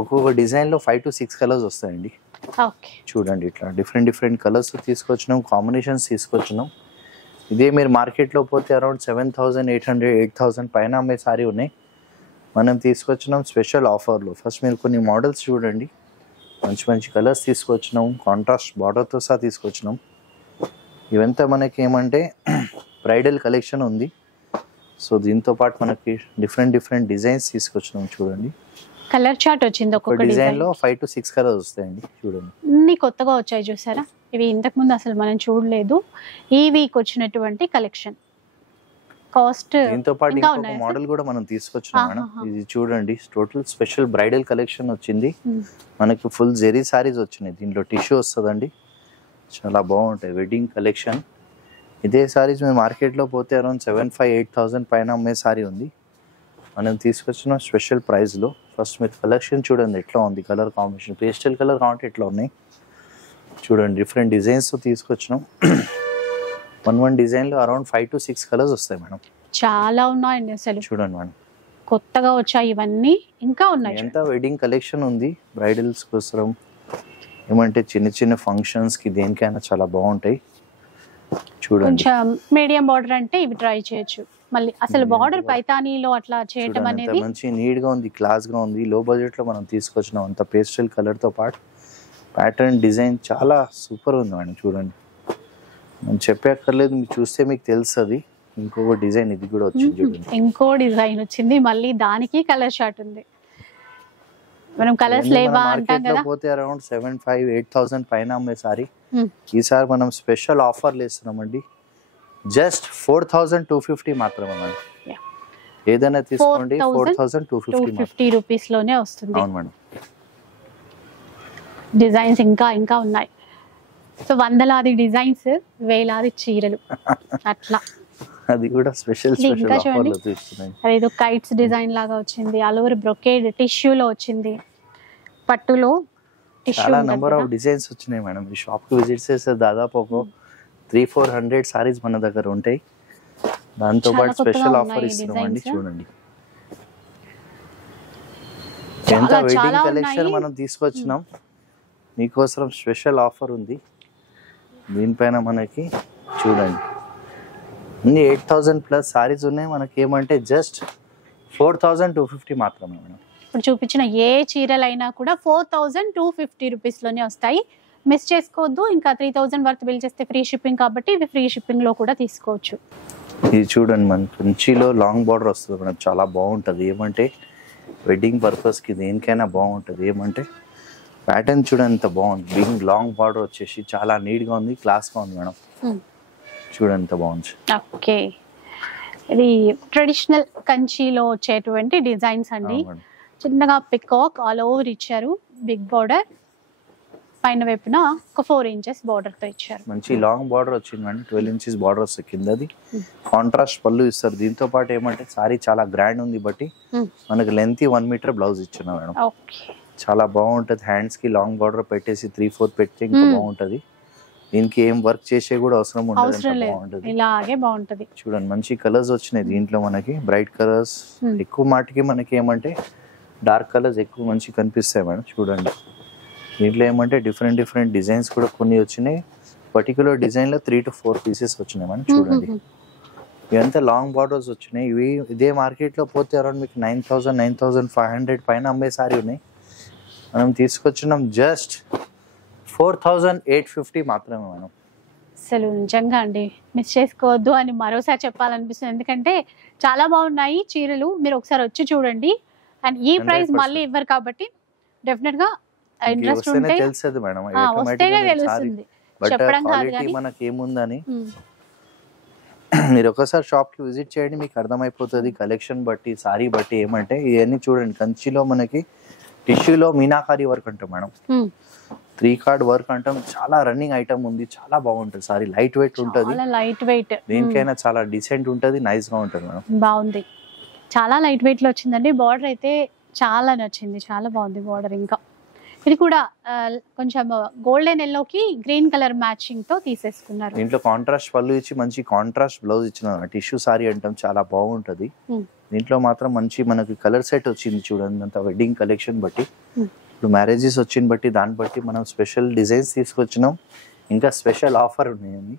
ఒక్కొక్క డిజైన్ లో 5 to 6 కలర్స్ వస్తాయండి. చూడండి, ఇట్లా డిఫరెంట్ డిఫరెంట్ కలర్స్ తీసుకొచ్చినాం, కాంబినేషన్స్ తీసుకొచ్చినాం. ఇదే మీరు మార్కెట్లో పోతే అరౌండ్ 7,800 8,000 పైన అమ్మే సారీ ఉన్నాయి. మనం తీసుకొచ్చినాం స్పెషల్ ఆఫర్లో. ఫస్ట్ మీరు కొన్ని మోడల్స్ చూడండి, మంచి మంచి కలర్స్ తీసుకొచ్చినాం, కాంట్రాస్ట్ బార్డర్తో సహా తీసుకొచ్చినాం. ఇవంతా మనకి ఏమంటే బ్రైడల్ కలెక్షన్ ఉంది. సో దీంతో పాటు మనకి డిఫరెంట్ డిఫరెంట్ డిజైన్స్ తీసుకొచ్చినాం. చూడండి, కలర్ చార్ట్ వచ్చింది, ఒక్కొక్క డిజైన్ లో 5 to 6 కలర్స్ వస్తాయండి. చూడండి, అన్ని కొత్తగా వచ్చాయి చూసారా, ఇవి ఇంతకు ముందు అసలు మనం చూడలేదు. ఈ వీక్ వచ్చినటువంటి కలెక్షన్. కాస్ట్ దీంతో పాటు ఇంకొక మోడల్ కూడా మనం తీసుకొచ్చినాం మేడం. ఇది చూడండి, టోటల్ స్పెషల్ బ్రైడల్ కలెక్షన్ వచ్చింది మనకి. ఫుల్ జెరీ సారీస్ వచ్చినాయి, దీంట్లో టిష్యూ వస్తుందండి, చాలా బాగుంటాయి వెడ్డింగ్ కలెక్షన్. ఇదే సారీస్ మీరు మార్కెట్లో పోతే అరౌండ్ 7,500 8,000 పైన అమ్మే సారీ ఉంది. మనం తీసుకొచ్చిన స్పెషల్ ప్రైస్లో. ఫస్ట్ మీరు కలెక్షన్ చూడండి ఎట్లా ఉంది, కలర్ కాంబినేషన్ పేస్టల్ కలర్ కాబట్టి ఎట్లా ఉన్నాయి చూడండి. డిఫరెంట్ డిజైన్స్ తీసుకొచ్చినాం. వన్ డిజైన్లో అరౌండ్ 5 to 6 కలర్స్ వస్తాయి మేడం. చాలా ఉన్నాయండి అసలు, చూడండి మేడం, కొత్తగా వచ్చాయి ఇవన్నీ, ఇంకా ఉన్నాయి. ఎంత వెడ్డింగ్ కలెక్షన్ ఉంది బ్రైడల్స్ కోసం, ఏమంటే చిన్న చిన్న ఫంక్షన్స్ కి దేనికైనా చాలా బాగుంటాయి. చూడండి, కొంచెం మీడియం బార్డర్ అంటే ఇవి ట్రై చేయొచ్చు. మళ్ళీ అసలు బార్డర్ పైతానీలో అట్లా చేయటం అనేది మంచి నీట్ గా ఉంది, క్లాస్ గా ఉంది. లో బడ్జెట్ లో మనం తీసుకొచ్చినాం, అంత పేస్టల్ కలర్ తో పాటు ప్యాటర్న్ డిజైన్ చాలా సూపర్ ఉంది మేడం. చూడండి, నేను చెప్పక్కర్లేదు, మీకు చూస్తే మీకు తెలుస్తుంది. ఇంకొక డిజైన్ ఇది కూడా వచ్చింది చూడండి, ఇంకో డిజైన్ వచ్చింది, మళ్ళీ దానికి కలర్ షార్ట్ ఉంది. మనం కలర్స్ లేవా అంటాం కదా, పోతే అరౌండ్ 7,500 8,000 పైన అమ్మే సారీ ఈసారి మనం స్పెషల్ ఆఫర్లు ఇస్తున్నామండి. జస్ట్ 4,250 మాత్రమే మేడం. ఏదైనా తీసుకోండి, 4,250 రూపీస్ లోనే వస్తుంది. అవును మేడం. డిజైన్స్ ఇంకా ఇంకా ఉన్నాయి. సో వందలాది డిజైన్స్, వేలాది చీరలు అట్లా. అది కూడా స్పెషల్ స్పెషల్ ఆఫర్లు తీస్తున్నాయి. అదేదో కైట్స్ డిజైన్ లాగా వచ్చింది, ఆల్ ఓవర్ బ్రొకేడ్ టిష్యూలో వచ్చింది, పట్టులో టిష్యూ. చాలా నెంబర్ ఆఫ్ డిజైన్స్ వచ్చినాయి మేడం. ఈ షాప్ కి విజిట్ చేస్తే దాదాపు ఒక 300-400 సారీస్ మన దగ్గర ఉంటాయి. దాంతో పాటు స్పెషల్ ఆఫర్ ఇస్తున్నామండి. చూడండి, ఎంత వెడ్డింగ్ కలెక్షన్ మనం తీసుకొచ్చినాం. మీకోసం స్పెషల్ ఆఫర్ ఉంది దీనిపైన. మనకి చూడండి, అన్ని 8,000 ప్లస్ సారీస్ ఉన్నాయి మనకి. ఏమంటే జస్ట్ 4,250 మాత్రమే మేడం. ఇప్పుడు చూపించిన ఏ చీరలైనా కూడా 4,250 రూపీస్ లోనే వస్తాయి. మిస్ చేసుకోవద్దు. ఇంకా 3,000 వర్త్ బిల్ చేస్తే ఫ్రీ షిప్పింగ్ కాబట్టి ఇవి ఫ్రీ షిప్పింగ్ లో కూడా తీసుకోవచ్చు. ఇది చూడండి, మన కంచిలో లాంగ్ బార్డర్ వస్తుంది మేడం, చాలా బాగుంటుంది. ఏమంటే వెడ్డింగ్ పర్పస్ కి దేనికైనా బాగుంటుంది. ఏమంటే ప్యాటర్న్ చూడండి ఎంత బాగుంది, బిగ్ లాంగ్ బార్డర్ వచ్చేసి చాలా నీట్ గా ఉంది, క్లాస్ గా ఉంది మేడం. చూడండి ఎంత బాగుంది. ఓకే, ఇది ట్రెడిషనల్ కంచిలో వచ్చేటువంటి డిజైన్స్ అండి. చిన్నగా పికాక్ ఆల్ ఓవర్ ఇచ్చారు, బిగ్ బార్డర్, పైన వైపున ఒక 4 inches బార్డర్ తో ఇచ్చారు. మంచి లాంగ్ బార్డర్ వచ్చింది మేడం, 12 inches బార్డర్ వస్తుంది కిందది. కాంట్రాస్ట్ పళ్ళు ఇస్తారు. దీంతో పాటు ఏమంటే సారీ చాలా గ్రాండ్ ఉంది బట్టి మనకి లెంత్ 1 మీటర్ బ్లౌజ్ ఇచ్చిన మేడం. చాలా బాగుంటది. హ్యాండ్స్ కి లాంగ్ బార్డర్ పెట్టేసి 3/4 పెడితే ఇంకా బాగుంటది. దీనికి ఏం వర్క్ చేసే కూడా అవసరం ఉండదు, ఇలాగే బాగుంటది. చూడండి, మంచి కలర్స్ వచ్చినాయి దీంట్లో మనకి, బ్రైట్ కలర్స్. ఎక్కువ మాటికి మనకి ఏమంటే డార్క్ కలర్స్ ఎక్కువ మంచి కనిపిస్తాయి మేడం. చూడండి, దీంట్లో ఏమంటే డిఫరెంట్ డిఫరెంట్ డిజైన్స్ కూడా కొన్ని వచ్చినాయి. పర్టికులర్ డిజైన్ లో 3 to 4 పీసెస్ వచ్చినాయి మేడం. చూడండి, ఇవంతా లాంగ్ బార్డర్స్ వచ్చినాయి. ఇవి ఇదే మార్కెట్ లో పోతే అరౌండ్ మీకు 9,000 9,500 పైన అమ్మే సారీ ఉన్నాయి. మనం తీసుకొచ్చినాం జస్ట్ 4,850 మాత్రమే మేడం. అసలు నిజంగా అండి మిస్ చేసుకోవద్దు అని మరోసారి చెప్పాలనిపిస్తుంది. ఎందుకంటే చాలా బాగున్నాయి చీరలు, మీరు ఒకసారి వచ్చి చూడండి. అండ్ ఈ ప్రైస్ మళ్ళీ ఇవ్వరు కాబట్టి డెఫినెట్ గా ఇంట్రెస్ట్ ఉంటే తెలుస్తుంది మేడం, వస్తేనే తెలుస్తుంది, బట్ చెప్పడం కాదు క్వాలిటీ కానీ. మనకి ఏముందని మీరు ఒకసారి షాప్ కి విజిట్ చేయండి, మీకు అర్థమైపోతుంది కలెక్షన్ బట్టి సారీ బట్టి. ఏమంటే ఇవన్నీ చూడండి, కంచిలో మనకి టిష్యూలో మీనాకారి వర్క్ అంటాం మేడం, 3 కార్డ్ వర్క్ అంటాం. చాలా రన్నింగ్ ఐటమ్ ఉంది, చాలా బాగుంటుంది సారీ. లైట్ వెయిట్ ఉంటుంది, లైట్ వెయిట్, దేనికైనా చాలా డీసెంట్ ఉంటుంది, నైస్ గా ఉంటుంది మేడం. బాగుంది, చాలా లైట్ వెయిట్ లో వచ్చిందండి. బార్డర్ అయితే చాలా నచ్చింది, చాలా బాగుంది బార్డర్. ఇంకా ఇది కూడా కొంచెం గోల్డెన్ ఎల్లోకి గ్రీన్ కలర్ మ్యాచింగ్ తో తీసేసుకున్నారు. దీంట్లో కాంట్రాస్ట్ పళ్ళు ఇచ్చి మంచి కాంట్రాస్ట్ బ్లౌజ్ ఇచ్చిన టిష్యూ సారీ అంటాం, చాలా బాగుంటది. దీంట్లో మాత్రం మంచి మనకి కలర్ సెట్ వచ్చింది చూడండి, అంత వెడ్డింగ్ కలెక్షన్ బట్టి. ఇప్పుడు మ్యారేజెస్ వచ్చిన బట్టి దాన్ని బట్టి మనం స్పెషల్ డిజైన్స్ తీసుకొచ్చినాం, ఇంకా స్పెషల్ ఆఫర్ ఉన్నాయండి.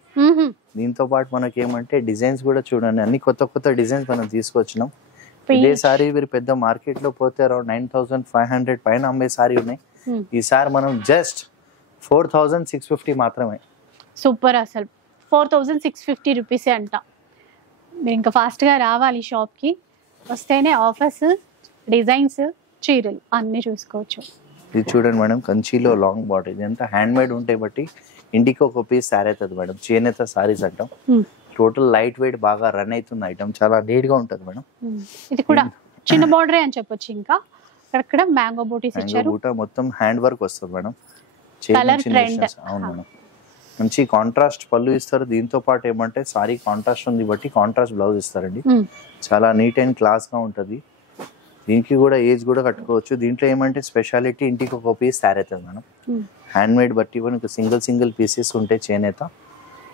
దీంతో పాటు మనకి ఏమంటే డిజైన్స్ కూడా చూడండి, అన్ని కొత్త కొత్త డిజైన్స్ మనం తీసుకొచ్చినాం. ఇదే సారీ మీరు పెద్ద మార్కెట్ లో పోతే అరౌండ్ 9,500 పైన అమ్మే సారీ ఉన్నాయి. ఈసారి మనం జస్ట్ 4,650 మాత్రమే. సూపర్, అసలు 4,650 రూపీసే అంట. మీరు ఇంకా ఫాస్ట్ గా రావాలి షాప్ కి, వస్తేనే ఆఫర్స్, డిజైన్స్, చీరలు అన్ని చూసుకోవచ్చు. ఇది చూడండి మేడం, కంచిలో లాంగ్ బార్డర్, ఇది అంతా హ్యాండ్ మేడ్ ఉంటాయి బట్టి ఇంటికి ఒక పీస్ సారీ అవుతుంది మేడం. చేనేత సారీస్ అంటాం. టోటల్ లైట్ వెయిట్, బాగా రన్ అవుతుంది ఐటమ్, చాలా నీట్ గా ఉంటుంది మేడం. ఇది కూడా చిన్న బార్డరే అని చెప్పొచ్చు. ఇంకా అక్కడ మ్యాంగో బూటీస్ ఇచ్చారు, మొత్తం హ్యాండ్ వర్క్ వస్తుంది మేడం. Colour trend. అవును మేడం, మంచి కాంట్రాస్ట్ పళ్ళు ఇస్తారు. దీంతో పాటు ఏమంటే సారీ కాంట్రాస్ట్ ఉంది బట్టి కాంట్రాస్ట్ బ్లౌజ్ ఇస్తారండి. చాలా నీట్ అండ్ క్లాస్ గా ఉంటది. దీనికి కూడా ఏజ్ కూడా కట్టుకోవచ్చు. దీంట్లో ఏమంటే స్పెషాలిటీ, ఇంటికి ఒక పీస్ సారీ అవుతుంది మేడం. హ్యాండ్ మేడ్ బట్టి కూడా సింగిల్ పీసెస్ ఉంటాయి చేనేత.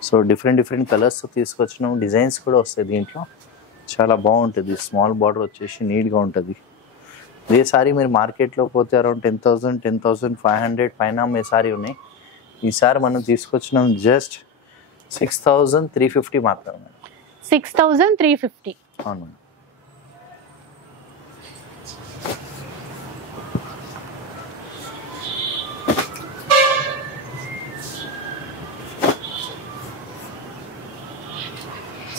సో డిఫరెంట్ కలర్స్ తీసుకొచ్చినాం, డిజైన్స్ కూడా వస్తాయి దీంట్లో, చాలా బాగుంటుంది. స్మాల్ బార్డర్ వచ్చేసి నీట్ గా ఉంటుంది. ఇదే సారీ మీరు మార్కెట్లో పోతే అరౌండ్ 10,000, 10,500 పైన అమ్మే సారీ ఉన్నాయి. ఈసారి మనం తీసుకొచ్చినాం జస్ట్ 6,350 మాత్రమే. 6,350. అవును మేడం.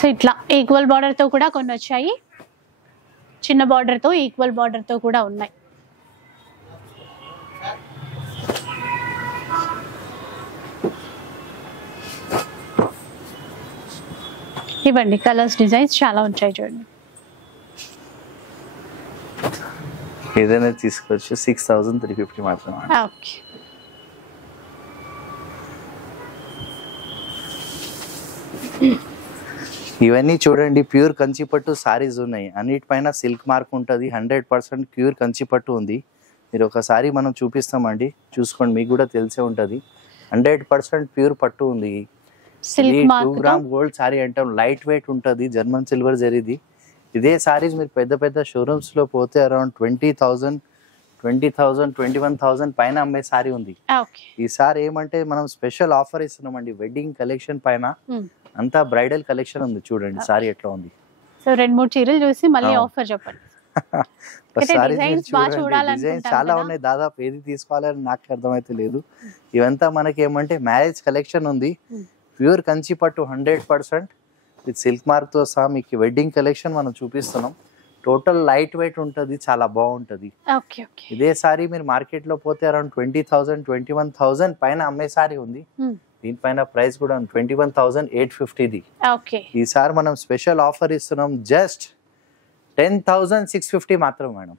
సో ఇట్లా ఈక్వల్ బార్డర్ తో కూడా కొన్ని వచ్చాయి, చిన్న బార్డర్ తో, ఈక్వల్ బార్డర్ తో కూడా ఉన్నాయి. ఇవ్వండి, కలర్స్, డిజైన్స్ చాలా వచ్చాయి చూడండి. ఏదైనా తీసుకోవచ్చు, 6,350 మాత్రమే. ఓకే, ఇవన్నీ చూడండి, ప్యూర్ కంచిపట్టు సారీస్ ఉన్నాయి. అన్నిటిపైన సిల్క్ మార్క్ ఉంటుంది, 100% ప్యూర్ కంచిపట్టు ఉంది. మీరు ఒకసారి మనం చూపిస్తామండి, చూసుకోండి, మీకు కూడా తెలిసే ఉంటుంది. 100% ప్యూర్ పట్టు ఉంది. 2 గ్రామ్ గోల్డ్ సారీ అంటాం, లైట్ వెయిట్ ఉంటుంది, జర్మన్ సిల్వర్ జరిది. ఇదే సారీస్ మీరు పెద్ద షోరూమ్స్ లో పోతే అరౌండ్ 20,000, 21,000 పైన అమ్మే సారీ ఉంది. ఈసారి ఏమంటే మనం స్పెషల్ ఆఫర్ ఇస్తున్నామండి, వెడ్డింగ్ కలెక్షన్ పైన అంతా బ్రైడల్ కలెక్షన్ ఉంది. చూడండి సారీ ఎట్లా ఉంది. సో 2-3 చీరలు చూసి మళ్ళీ ఆఫర్ చెప్పండి. డిజైన్స్ చాలా ఉన్నాయి, దాదాపు ఏది తీసుకోవాలని నాకు అర్థమైతే లేదు. ఇవంతా మనకి ఏమంటే మ్యారేజ్ కలెక్షన్ ఉంది, pure Kanchipattu 100% with silk mark తో సహా మీకు వెడ్డింగ్ కలెక్షన్ మనం చూపిస్తున్నాం. టోటల్ లైట్ వెయిట్ ఉంటుంది, చాలా బాగుంటది. ఇదే సారీ మీరు మార్కెట్ లో పోతే అరౌండ్ 20,000, 21,000 పైన అమ్మే సారీ ఉంది. దీనిపైన ప్రైస్ కూడా 21,850. ఈసారి మనం స్పెషల్ ఆఫర్ ఇస్తున్నాం, జస్ట్ 10,650 మాత్రం మేడం.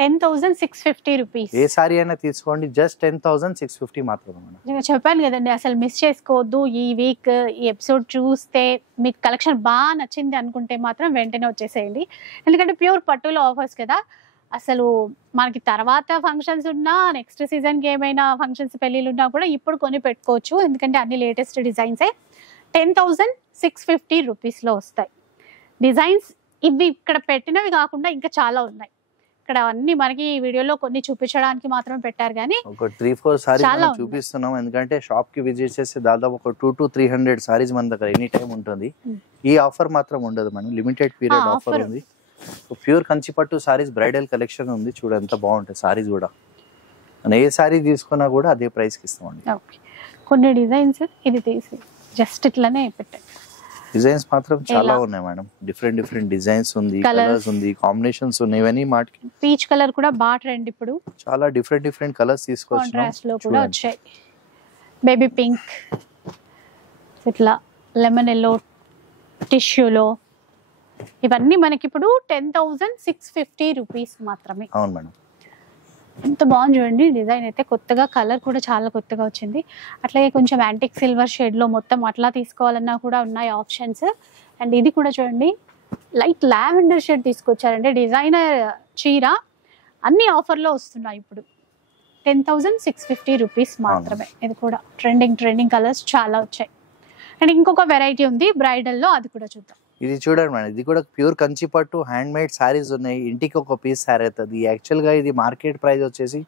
10,650 రూపీస్. ఏ సారీ అయినా తీసుకోండి, జస్ట్ 10,650 మాత్రమే మేడం. నేను చెప్పాను కదండి, అసలు మిస్ చేసుకోవద్దు. ఈ వీక్ ఈ ఎపిసోడ్ చూస్తే మీకు కలెక్షన్ బాగా నచ్చింది అనుకుంటే మాత్రం వెంటనే వచ్చేసేయండి. ఎందుకంటే ప్యూర్ పట్టులో ఆఫర్స్ కదా, అసలు మనకి తర్వాత ఫంక్షన్స్ ఉన్నా, నెక్స్ట్ సీజన్కి ఏమైనా ఫంక్షన్స్ పెళ్ళిళ్ళు ఉన్నా కూడా ఇప్పుడు కొని పెట్టుకోవచ్చు. ఎందుకంటే అన్ని లేటెస్ట్ డిజైన్సే 10,650 రూపీస్లో వస్తాయి. డిజైన్స్ ఇవి ఇక్కడ పెట్టినవి కాకుండా ఇంకా చాలా ఉన్నాయి. ఇక్కడ అన్ని మనకి ఈ వీడియోలో కొన్ని చూపించడానికి మాత్రమే పెట్టారు, కానీ ఒక 3-4 సారీస్ చూపిస్తున్నాం. ఎందుకంటే షాప్ కి విజిట్ చేస్తే దాదాపు ఒక 200-300 సారీస్ మన దగ్గర ఎనీ టైం ఉంటుంది. ఈ ఆఫర్ మాత్రం ఉండదు, మనం లిమిటెడ్ పీరియడ్ ఆఫర్ ఉంది. ప్యూర్ కంచిపట్టు సారీస్ బ్రైడల్ కలెక్షన్ ఉంది, చూడ ఎంత బాగుంటాయి సారీస్ కూడా. మనం ఏ సారీ తీసుకున్నా కూడా అదే ప్రైస్ కి ఇస్తామండి. కొన్ని డిజైన్స్ ఇది తీసి జస్ట్ ఇట్లానే పెట్టండి. డిజైన్స్ మాత్రం చాలా ఎలా? ఉన్నాయి మేడం, డిఫరెంట్ డిజైన్స్ ఉంది, Colours. కలర్స్ ఉంది, కాంబినేషన్స్ ఉన్నాయి. ఇవన్నీ మాటికి పీచ్ కలర్ కూడా బాగా ట్రెండ్ ఇప్పుడు, చాలా డిఫరెంట్ కలర్స్ తీసుకొచ్చినాం. కాంట్రాస్ట్ లో కూడా వచ్చాయి. బేబీ పింక్, ఇట్లా లెమన్ ఎల్లో, టిష్యూలో, ఇవన్నీ మనకి ఇప్పుడు 10,650 రూపీస్ మాత్రమే. అవును మేడం. ఎంత బాగుంది చూడండి డిజైన్ అయితే, కొత్తగా కలర్ కూడా చాలా కొత్తగా వచ్చింది. అట్లాగే కొంచెం యాంటిక్ సిల్వర్ షేడ్ లో మొత్తం అట్లా తీసుకోవాలన్నా కూడా ఉన్నాయి ఆప్షన్స్. అండ్ ఇది కూడా చూడండి లైట్ లావెండర్ షేడ్ తీసుకొచ్చారంటే డిజైనర్ చీర, అన్ని ఆఫర్ లో వస్తున్నాయి ఇప్పుడు. 10,650 రూపీస్ మాత్రమే. ఇది కూడా ట్రెండింగ్ కలర్స్ చాలా వచ్చాయి. అండ్ ఇంకొక వెరైటీ ఉంది బ్రైడల్ లో, అది కూడా చూద్దాం. ఇది చూడండి మేడం, ఇది కూడా ప్యూర్ కంచి పట్టు హ్యాండ్ మేడ్ సారీస్ ఉన్నాయి. ఇంటికి ఒక పీస్ సారీ అవుతుంది. యాక్చువల్ గా ఇది మార్కెట్ ప్రైస్ వచ్చేసి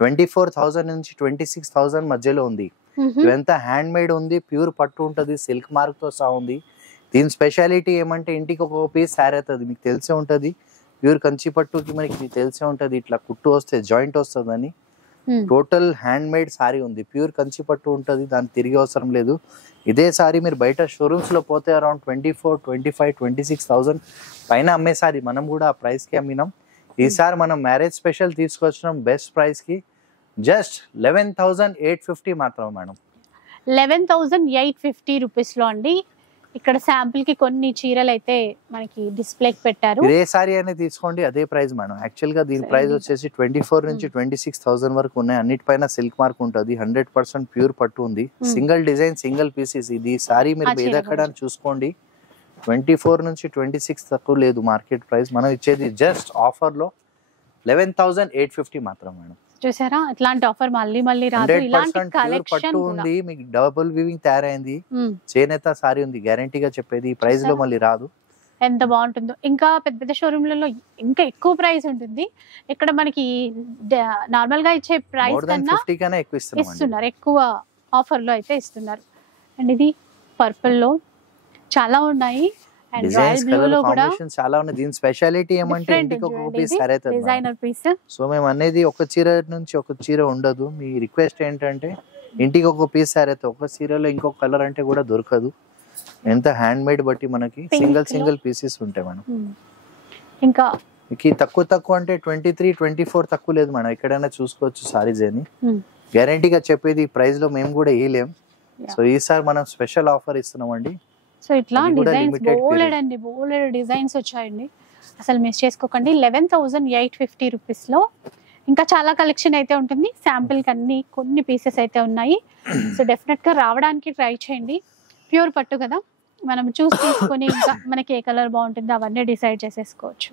24,000 నుంచి 26,000 మధ్యలో ఉంది. ఇదంతా హ్యాండ్ మేడ్ ఉంది, ప్యూర్ పట్టు ఉంటుంది, సిల్క్ మార్క్ తో సహా ఉంది. దీని స్పెషాలిటీ ఏమంటే ఇంటికి ఒక పీస్ సారీ అవుతుంది. మీకు తెలిసే ఉంటుంది, ప్యూర్ కంచి పట్టుకి మనకి తెలిసే ఉంటుంది, ఇట్లా కుట్టు వస్తే జాయింట్ వస్తుంది అని. టోటల్ హ్యాండ్ మేడ్ సారీ ఉంది, ప్యూర్ కంచి పట్టు ఉంటుంది, దాన్ని తిరిగి అవసరం లేదు. ఇదే సారీ మీరు బయట షోరూమ్స్ లో పోతే అరౌండ్ 24, 25, 26,000 పైన అమ్మే సారీ మనం కూడా ఆ ప్రైస్ కి అమ్మినాం. ఈసారి మనం మ్యారేజ్ స్పెషల్ తీసుకొచ్చినాం బెస్ట్ ప్రైస్ కి, జస్ట్ 11,850 మాత్రం మేడం. 11,850 రూపీస్ లో అండి. ఇక్కడ శాంపుల్ కి కొన్ని చీరలు అయితే మనకి డిస్ప్లేకి పెట్టారు. ఏ సారీ అనేది తీసుకోండి అదే ప్రైస్ మేడం. యాక్చువల్ గా దీని ప్రైస్ వచ్చేసి 24 నుంచి 26,000 వరకు ఉన్నాయి. అన్నిటిపైన సిల్క్ మార్క్ ఉంటుంది, 100% ప్యూర్ పట్టు ఉంది, సింగిల్ డిజైన్ సింగిల్ పీసెస్. ఇది సారీ మీరు ఏదెక్కడ చూసుకోండి, 24 నుంచి 26 తక్కువ లేదు మార్కెట్ ప్రైస్. మనం ఇచ్చేది జస్ట్ ఆఫర్ లో 11,850 మాత్రం మేడం. చూసారా, ఇట్లాంటి ఆఫర్ మళ్ళీ రాదు. ఇలాంటి కలెక్షన్ పట్టు ఉంది, మీకు డబుల్ వీవింగ్ తయారైంది, చేనేత సారీ ఉంది, గ్యారంటీగా చెప్పేది. ఈ ప్రైస్ లో మళ్ళీ రాదు. ఎంత బాగుంటుందో. ఇంకా పెద్ద షోరూమ్లలో ఇంకా ఎక్కువ ప్రైస్ ఉంటుంది. ఇక్కడ మనకి నార్మల్ గా ఇచ్చే ప్రైస్ కన్నా ఎక్కువ ఇస్తున్నారు, ఎక్కువ ఆఫర్ లో అయితే ఇస్తున్నారు. అండ్ ఇది పర్పుల్ లో చాలా ఉన్నాయి. అండ్ రాయల్ బ్లూ లో కూడా చాలా ఉన్నాయి. దీని స్పెషాలిటీ ఏమంటే ఇంటికి ఒక పీస్ సారీ అవుతుంది, డిజైనర్ పీస్. సో మేము అనేది ఒక చీర నుంచి ఒక చీర ఉండదు. మీ రిక్వెస్ట్ ఏంటంటే ఇంటికి ఒక పీస్ సారీ అయితే, ఒక చీరలో ఇంకొక కలర్ అంటే కూడా దొరకదు. ఎంత హ్యాండ్ మేడ్ బట్టి మనకి సింగిల్ పీసెస్ ఉంటాయి మేడం. ఇంకా తక్కువ అంటే 23, 24 తక్కువ లేదు మేడం. ఎక్కడైనా చూసుకోవచ్చు సారీస్ అని. గ్యారంటీగా చెప్పేది ఈ ప్రైస్ లో మేము కూడా ఇవ్వలేం. సో ఈసారి మనం స్పెషల్ ఆఫర్ ఇస్తున్నాం అండి. సో ఇట్లా డిజైన్స్ బోలెడ్ డిజైన్స్ వచ్చాయండి, అసలు మిస్ చేసుకోకండి. 11,850 రూపీస్ లో ఇంకా చాలా కలెక్షన్ అయితే ఉంటుంది. శాంపిల్ కి కొన్ని పీసెస్ అయితే ఉన్నాయి. సో డెఫినెట్ గా రావడానికి ట్రై చేయండి. ప్యూర్ పట్టు కదా, మనం తీసుకొని ఇంకా మనకి ఏ కలర్ బాగుంటుందో అవన్నీ డిసైడ్ చేసేసుకోవచ్చు.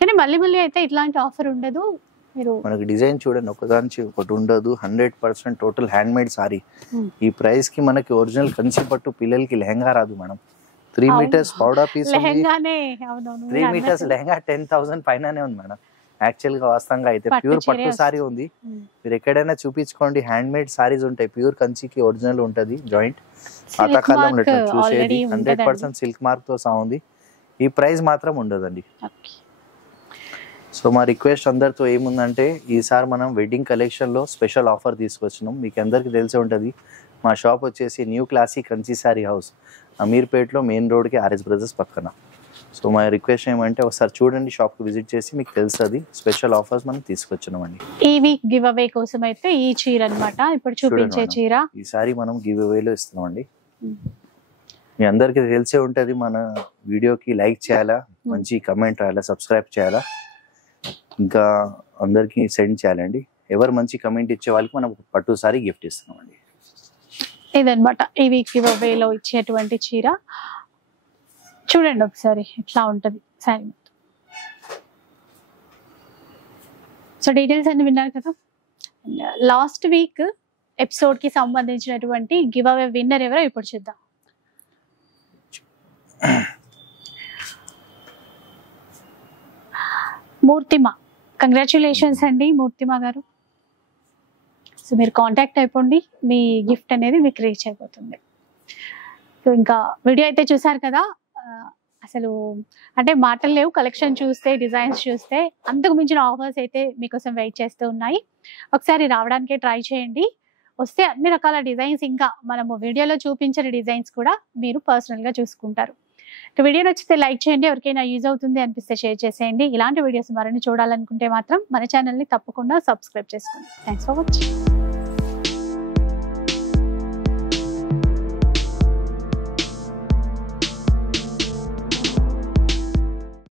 కానీ మళ్ళీ అయితే ఇట్లాంటి ఆఫర్ ఉండదు. మీరు మనకి డిజైన్ చూడండి, ఒకదానికి ఒకటి ఉండదు, 100% టోటల్ హ్యాండ్ మేడ్ సారీ. ఈ ప్రైస్ కి మనకి ఒరిజినల్ కంచి పట్టు పిల్లలకి లెహంగా రాదు మేడం. 3 మీటర్స్ పౌడా పీస్, 3 మీటర్స్ లెహంగా 10,000 పైననే ఉంది మేడం. యాక్చువల్ గా వాస్తవంగా అయితే ప్యూర్ పట్టు సారీ ఉంది. మీరు ఎక్కడైనా చూపించుకోండి, హ్యాండ్ మేడ్ సారీస్ ఉంటాయి, ప్యూర్ కంచికి ఒరిజినల్ ఉంటది జాయింట్. పాతకాలం చూసేది 100% సిల్క్ మార్క్ తో సహా ఉంది. ఈ ప్రైస్ మాత్రం ఉండదండి. సో మా రిక్వెస్ట్ అందరితో ఏముందంటే, ఈసారి మనం వెడ్డింగ్ కలెక్షన్ లో స్పెషల్ ఆఫర్ తీసుకొచ్చినాం. మీకు అందరికి తెలిసే ఉంటుంది, మా షాప్ వచ్చేసి new classic Kanchi sari house, అమీర్పేట్లో మెయిన్ రోడ్కి ఆర్ఎస్ బ్రదర్స్ పక్కన. సో మా రిక్వెస్ట్ ఏమంటే ఒకసారి చూడండి, షాప్కి విజిట్ చేసి మీకు తెలుస్తుంది. స్పెషల్ ఆఫర్స్ మనం తీసుకొచ్చినామండి. ఈ వీక్ గివ్ అవే కోసం అయితే ఈ చీర అన్నమాట, ఇప్పుడు చూపించే చీర ఈసారి మనం గివ్ అవేలో ఇస్తున్నామండి. మీ అందరికి తెలిసే ఉంటుంది, మన వీడియోకి లైక్ చేయాలా, మంచి కమెంట్ రాయాలా, సబ్స్క్రైబ్ చేయాలా, ఇంకా అందరికి సెండ్ చేయాలండి. ఎవరు మంచి కమెంట్ ఇచ్చే వాళ్ళకి మనం పట్టు సారీ గిఫ్ట్ ఇస్తున్నామండి. ఇదన్నమాట ఈ వీక్ గివ్ అవేలో ఇచ్చేటువంటి చీర. చూడండి ఒకసారి ఎట్లా ఉంటది సారీ. సో డీటెయిల్స్ అన్ని విన్నారు కదా. లాస్ట్ వీక్ ఎపిసోడ్ కి సంబంధించినటువంటి గివ్ అవే విన్నర్ ఎవరో ఇప్పుడు చూద్దాం. మూర్తిమా, కంగ్రాచులేషన్స్ అండి మూర్తిమా గారు. సో మీరు కాంటాక్ట్ అయిపోండి, మీ గిఫ్ట్ అనేది మీకు రీచ్ అయిపోతుంది. సో ఇంకా వీడియో అయితే చూసారు కదా, అసలు అంటే మాటలు లేవు. కలెక్షన్ చూస్తే, డిజైన్స్ చూస్తే అంతకు మించిన ఆఫర్స్ అయితే మీకోసం వెయిట్ చేస్తూ ఉన్నాయి. ఒకసారి రావడానికే ట్రై చేయండి. వస్తే అన్ని రకాల డిజైన్స్, ఇంకా మనము వీడియోలో చూపించిన డిజైన్స్ కూడా మీరు పర్సనల్గా చూసుకుంటారు. ఇక వీడియో నచ్చితే లైక్ చేయండి, ఎవరికైనా యూజ్ అవుతుంది అనిపిస్తే షేర్ చేసేయండి. ఇలాంటి వీడియోస్ మరిన్ని చూడాలనుకుంటే మాత్రం మన ఛానల్ని తప్పకుండా సబ్స్క్రైబ్ చేసుకోండి. Thanks for watching.